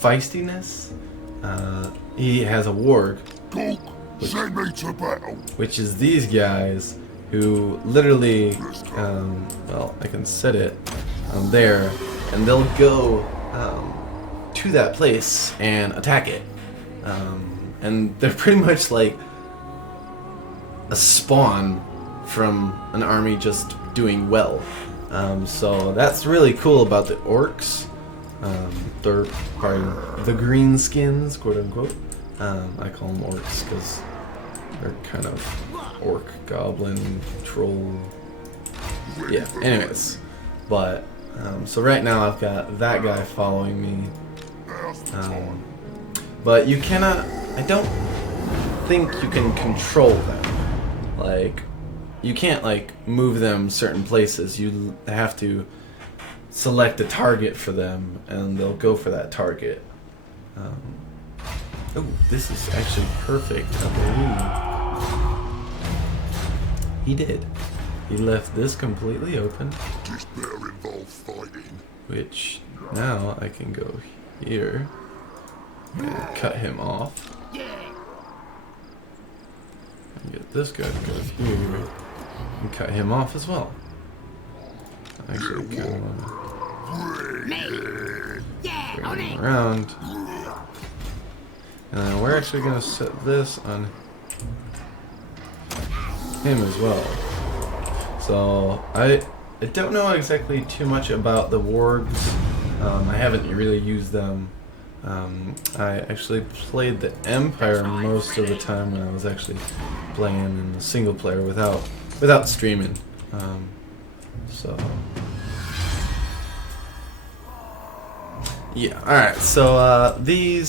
feistiness. He has a warg, which is these guys who literally, well, I can set it there, and they'll go to that place and attack it. And they're pretty much like a spawn from an army just doing well. So that's really cool about the orcs. They're part of the green skins, quote unquote. I call them orcs because they're kind of orc, goblin, troll. Yeah, anyways. But, so right now I've got that guy following me. But you cannot, I don't think you can control them. Like, you can't like move them certain places. You have to select a target for them and they'll go for that target. Oh, this is actually perfect, I believe. He did. He left this completely open. Which now I can go here and cut him off. And get this guy to go here and cut him off as well. Actually, kind of want to bring him around. And then we're actually going to set this on him as well. So I don't know exactly too much about the wargs. I haven't really used them. I actually played the Empire most of the time when I was actually playing in the single player without streaming. So yeah, alright, so the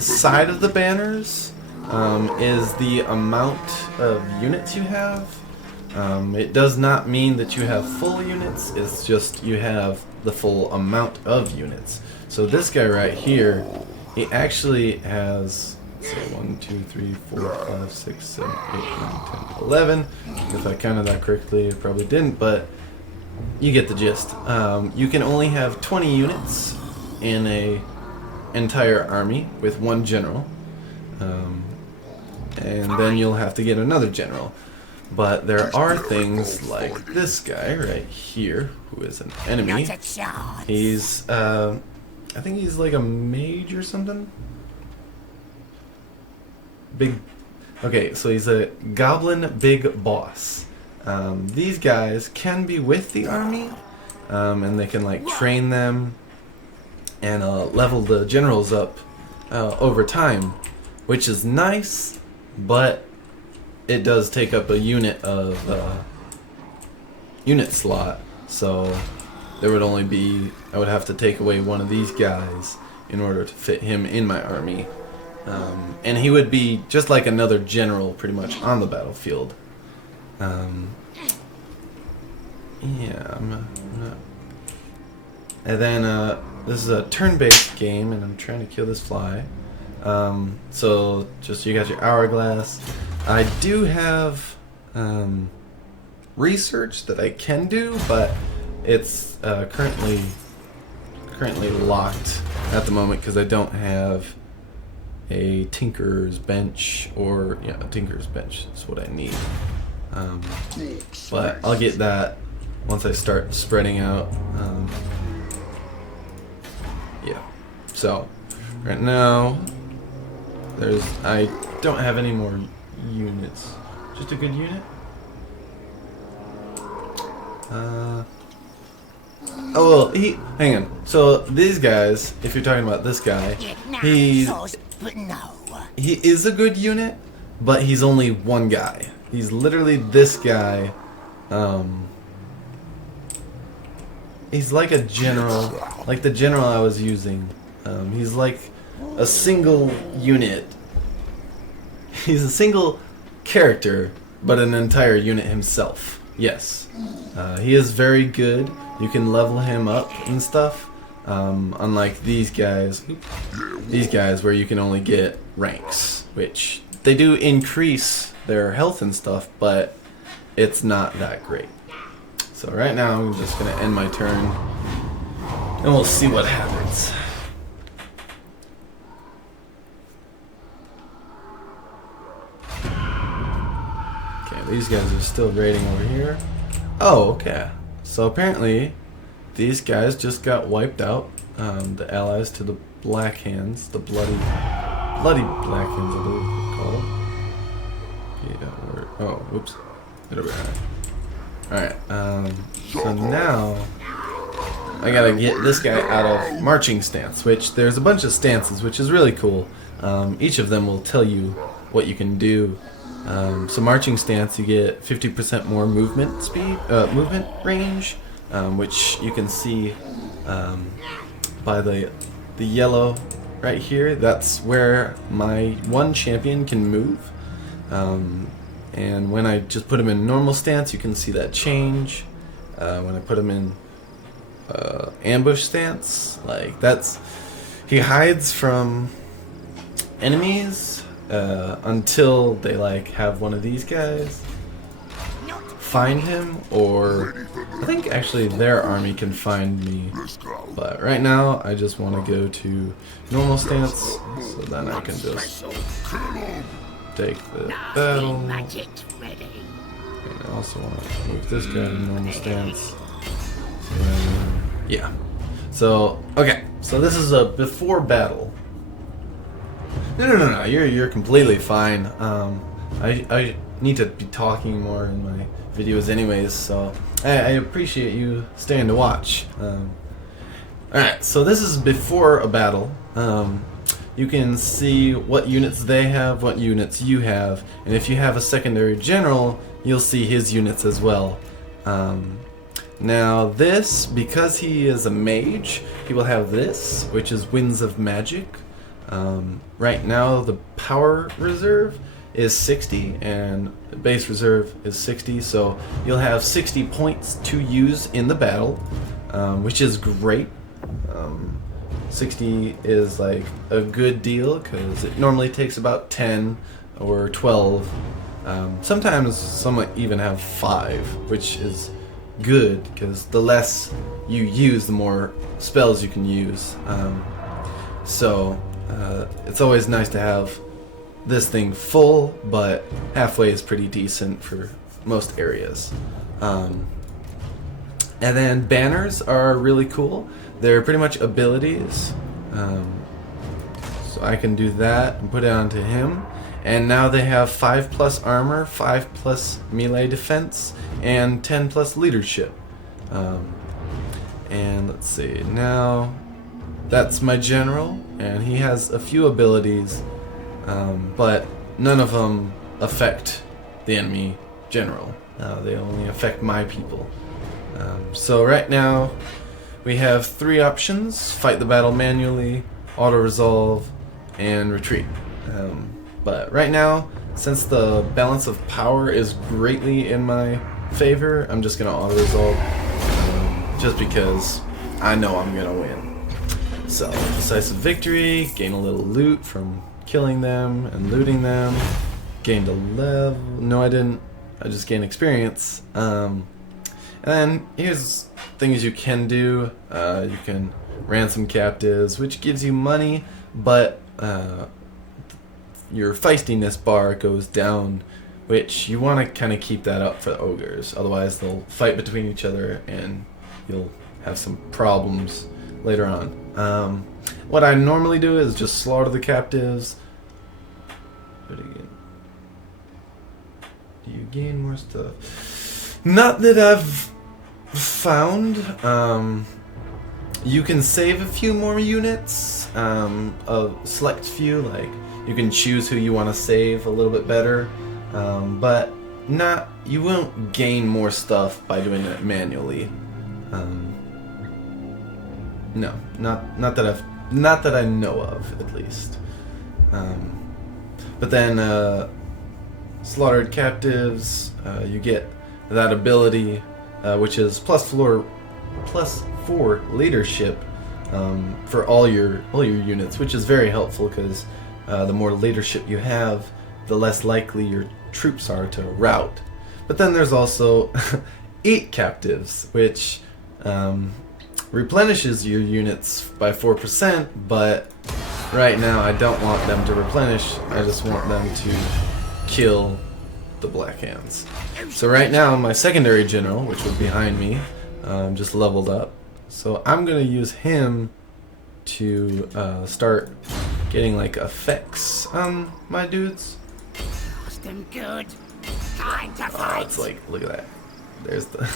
side of the banners is the amount of units you have. It does not mean that you have full units, it's just you have the full amount of units. So this guy right here, he actually has, so 1, 2, 3, 4, 5, 6, 7, 8, 9, 10, 11. If I counted that correctly, I probably didn't, but you get the gist. You can only have 20 units in a entire army with one general, and then you'll have to get another general. But there are things like this guy right here, who is an enemy. He's, I think he's like a mage or something. Okay, so he's a goblin big boss. These guys can be with the army, and they can like train them and level the generals up over time, which is nice, but it does take up a unit of unit slot, so there would only be, I would have to take away one of these guys in order to fit him in my army, and he would be just like another general pretty much on the battlefield. Yeah, I'm not. And then this is a turn-based game, and I'm trying to kill this fly. So just you got your hourglass. I do have research that I can do, but it's currently locked at the moment because I don't have a tinker's bench, or yeah, a tinker's bench is what I need. But I'll get that once I start spreading out. Yeah. So right now I don't have any more units. Just a good unit. Oh well, hang on. So these guys, if you're talking about this guy, he is a good unit, but he's only one guy. He's literally this guy. He's like a general, like the general I was using. He's like a single unit. He's a single character, but an entire unit himself. Yes. He is very good. You can level him up and stuff. Unlike these guys where you can only get ranks, which they do increase their health and stuff, but it's not that great. So right now I'm just gonna end my turn and we'll see what happens. these guys are still raiding over here. Oh, okay. So apparently, these guys just got wiped out. The allies to the Black Hands, the bloody Black Hands, I believe they're called. Yeah. Oh, whoops. Alright. So now I gotta get this guy out of marching stance, which there's a bunch of stances, which is really cool. Each of them will tell you what you can do. So marching stance, you get 50% more movement speed, movement range, which you can see by the yellow right here. That's where my one champion can move. And when I just put him in normal stance, you can see that change. When I put him in ambush stance, like he hides from enemies until they like have one of these guys find him, or I think actually their army can find me. But right now I just want to go to normal stance, so then I can just take the battle. And I also want to move this guy to normal stance. Yeah. So okay. So this is a before battle. No. You're completely fine. I need to be talking more in my videos anyways, so I appreciate you staying to watch. Alright, so this is before a battle. You can see what units they have, what units you have, and if you have a secondary general, you'll see his units as well. Now this, because he is a mage, he will have this, which is Winds of Magic. Right now the power reserve is 60 and base reserve is 60, so you'll have 60 points to use in the battle, which is great. 60 is like a good deal because it normally takes about 10 or 12. Sometimes some even have 5, which is good because the less you use, the more spells you can use. So it's always nice to have this thing full, but halfway is pretty decent for most areas. And then banners are really cool. They're pretty much abilities. So I can do that and put it onto him. And now they have 5+ armor, 5+ melee defense, and 10+ leadership. And let's see, now that's my general, and he has a few abilities, but none of them affect the enemy general. They only affect my people. So right now we have 3 options: fight the battle manually, auto-resolve, and retreat. But right now, since the balance of power is greatly in my favor, I'm just gonna auto-resolve, just because I know I'm gonna win. So, decisive victory, gain a little loot from killing them and looting them, gained a level, no I didn't, I just gained experience. And then here's things you can do. You can ransom captives, which gives you money, but your feistiness bar goes down, which you want to kind of keep that up for the ogres, otherwise they'll fight between each other and you'll have some problems later on. What I normally do is just slaughter the captives. Do you gain more stuff? Not that I've found. You can save a few more units, a select few, like you can choose who you want to save a little bit better, but you won't gain more stuff by doing it manually. No, not that I know of, at least. But then slaughtered captives, you get that ability, which is +4 leadership for all your units, which is very helpful because the more leadership you have, the less likely your troops are to rout. But then there's also eat captives, which replenishes your units by 4%, but right now I don't want them to replenish. I just want them to kill the Black Hands. So right now, my secondary general, which was behind me, just leveled up. So I'm gonna use him to start getting like effects on my dudes. Good. Time to fight. It's like, look at that. There's the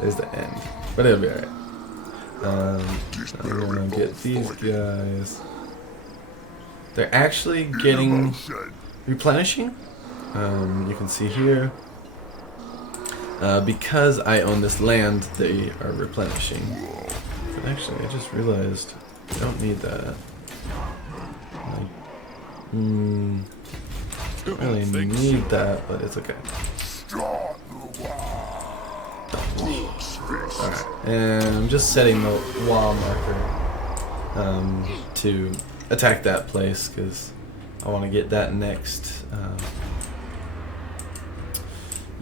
there's the end, but it'll be alright. I'm gonna get these guys. They're actually getting replenishing. You can see here. Because I own this land, they are replenishing. But actually, I just realized I don't need that. Don't really need that, but it's okay. Alright, and I'm just setting the wall marker to attack that place because I want to get that next.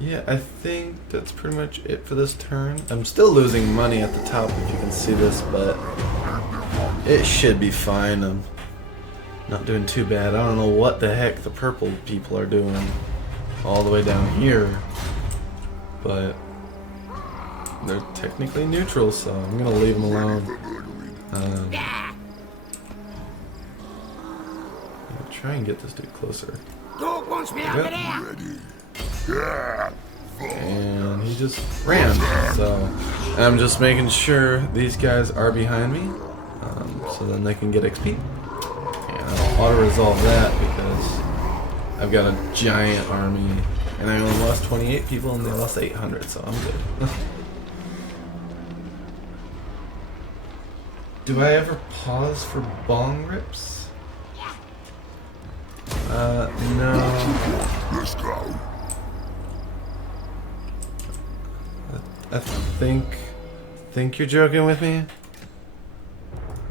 Yeah, I think that's pretty much it for this turn. I'm still losing money at the top if you can see this, but it should be fine. I'm not doing too bad. I don't know what the heck the purple people are doing all the way down here, but they're technically neutral, so I'm gonna leave them alone. Try and get this dude closer. Dog wants me over there. And he just ran, so I'm just making sure these guys are behind me, so then they can get XP. And I'll auto-resolve that because I've got a giant army, and I only lost 28 people and they lost 800, so I'm good. Do I ever pause for bong rips? No. Let's go. I think you're joking with me.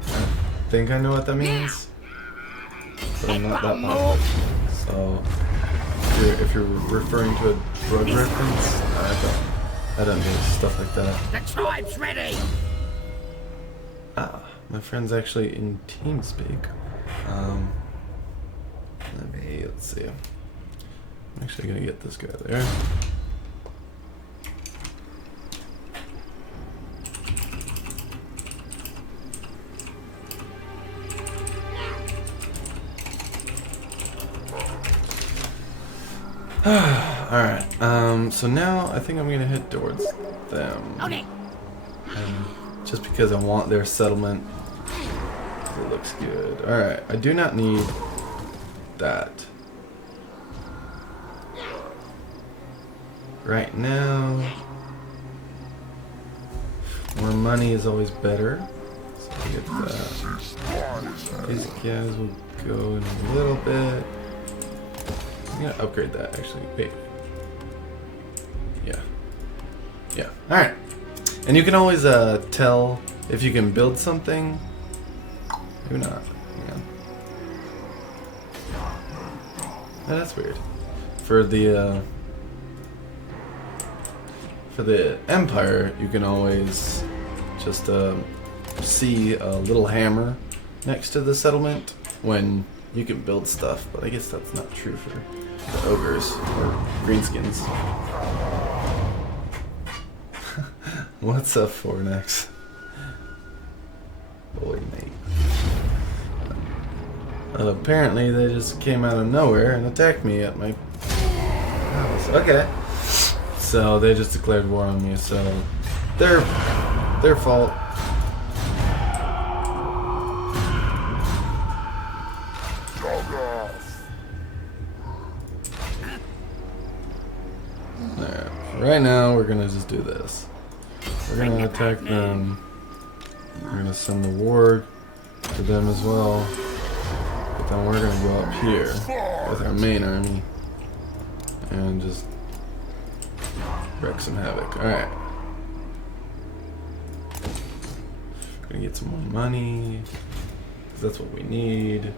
I think I know what that means, but I'm not that positive. So if you're referring to a drug reference, I don't do stuff like that. The tribe's ready. Ah, my friend's actually in TeamSpeak. Let's see. I'm actually gonna get this guy there. Alright, so now I think I'm gonna head towards them. Okay. Just because I want their settlement. It looks good. Alright, I do not need that. Right now, more money is always better. So I get that. These guys will go in a little bit. I'm gonna upgrade that actually. Wait. Yeah. Yeah. Alright. And you can always tell if you can build something. Maybe not. Hang on. Oh, that's weird. For the Empire, you can always just see a little hammer next to the settlement when you can build stuff, but I guess that's not true for the ogres or greenskins. What's up, Fornex? Boy, mate. Apparently, they just came out of nowhere and attacked me at my house. Okay. So they just declared war on me. So their fault. Alright. Right now, we're gonna just do this. We're gonna attack them. We're gonna send the ward to them as well. But then we're gonna go up here with our main army and just wreak some havoc. Alright. We're gonna get some more money, because that's what we need.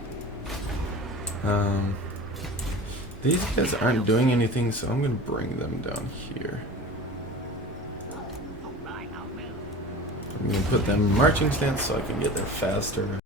These guys aren't doing anything, so I'm gonna bring them down here. I'm gonna put them in marching stance so I can get there faster.